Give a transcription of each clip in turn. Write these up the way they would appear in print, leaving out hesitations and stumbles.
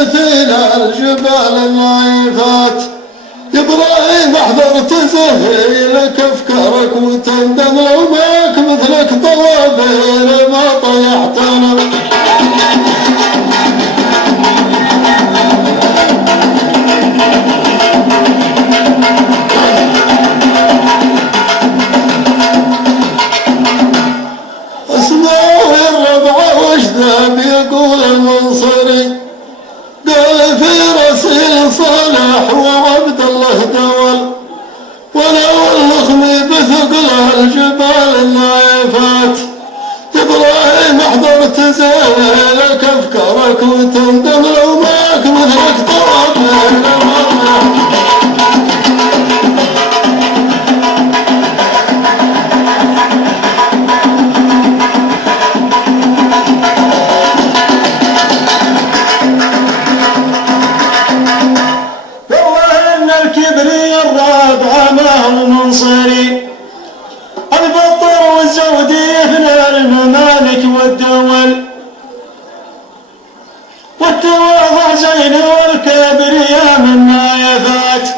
مثل الجبال النايفات. يا ابراهيم احذر تزهيلك افكارك وتندم لو ماك مثلك طوابير ما طيحتنا. اسمعوا يا الربعه وش ذا بيقول المنصري، قال في رسيل صالح وعبد الله دول، ولو اللخمي بثقل الجبال النايفات. ابراهيم احذر تزيلك افكارك وتندم لو ماك مثلك طوابير. الرابعة ما هو منصري، البطر والزودي يفنى الممالك والدول، والتواضع زين والكبرياء من نايفات،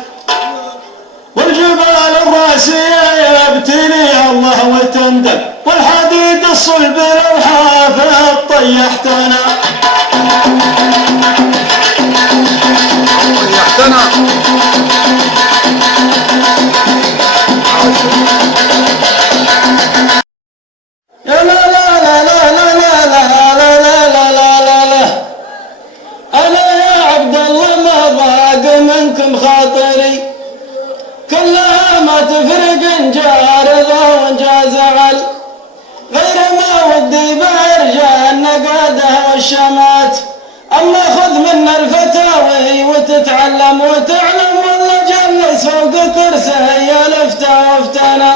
والجبال الراسية يبتليها الله وتندم، والحديد الصلب لو حافظ طيحتنا. يا لا لا لا لا لا لا لا لا لا لا لا لا، أنا يا عبد الله ما ضاق منكم خاطري، كلها ما تفرق إن جاء رضا وإن جاء زعل، غير ما ودي برجع النقادة والشمات. أما خذ منا الفتاوي وتتعلم وتعلم، والله جلس فوق كرسي الفتى وافتنا.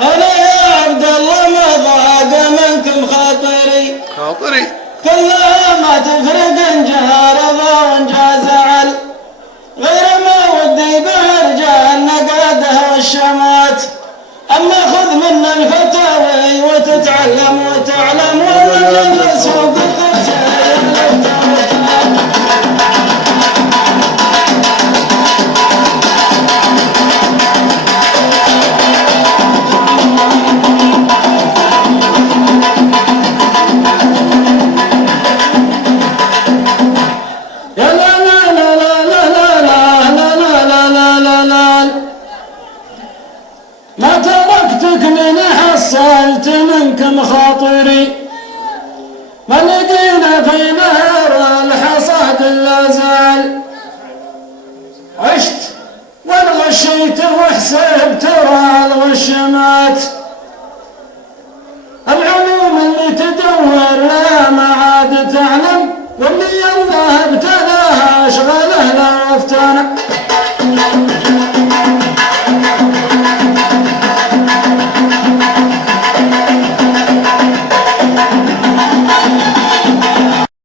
أنا يا عبد الله ما ضاق منكم خاطري، كلها ما تفرق إن جاء رضا وإن جاء زعل، غير ما ودي برجع النقادة والشمات. أما خذ منا الفتاوي وتتعلم وتعلم، والله جلس فوق الكرسي ما تركتك من حصلت منكم خاطري، ما لقينا في نهر الحصاد الا زال، عشت والغشيت وحسبت الغش مات.